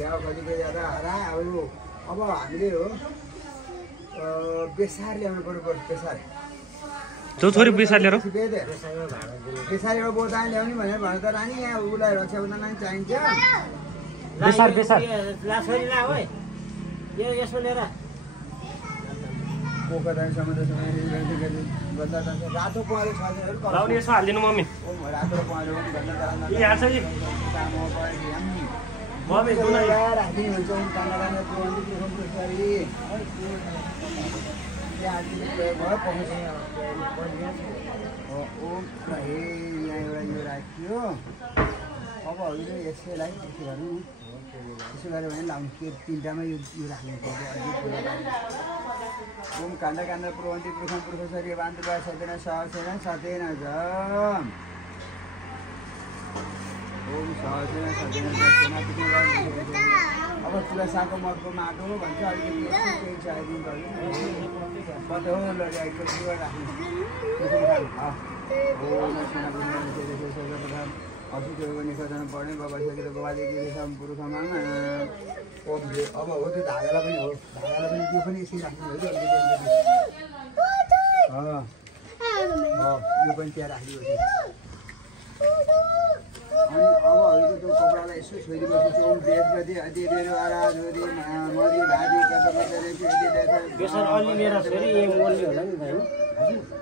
यहाँ कतिको ज्यादा हरा अब हामीले हो बेसार ल्याउनु पर्यो बेसार त्यो छोरी बेसार लिएर बेसार एउटा बोतान ल्याउने भनेर त रानी यहाँ उसलाई रक्षाबन्धन चाहिन्छ बेसार बेसार छोरी ला हो यसो लिएर कोकदानसम्म त रातो पहेँलो छ लाउने यसो हालिदिनु मम्मी रातो पहेँलो यहाँ छ कि मम्मी दुनै राखिदिनु हुन्छ यहाँ एउटा यो राखियो अब अहिले यसैलाई यसो गरौँ यसो गऱ्यो भने लाउनु के तिनवटामा यो राख्नु पर्छ ओम काण्ड काण्ड प्रवन्ती पुरुषम पुरुषरी बान्धुवा सतेन सहसेन सतेन ज ओम सहसेन सतेन अब तुलसाको मठको माटो भन्छ अलिकति केही चाहिदिनु पर्यो कतै हो लडिआएको त्यो राख्नु निषेधन पढ्ने बाबा सकेर बाबादेखि पुरुषमा अब हो त्यो धागालाई पनि हो धागालाई पनि त्यो पनि यसरी राख्नु हो कि यो पनि त्यहाँ राखिदियो अनि अब अहिले त्यो कपडालाई यसो छोइदिएपछि ओम देशगति अतिदेव आराधुरी मरि भारी कता बेसार अलि लिएर छोरी ए मोल्ने होला नि भाइ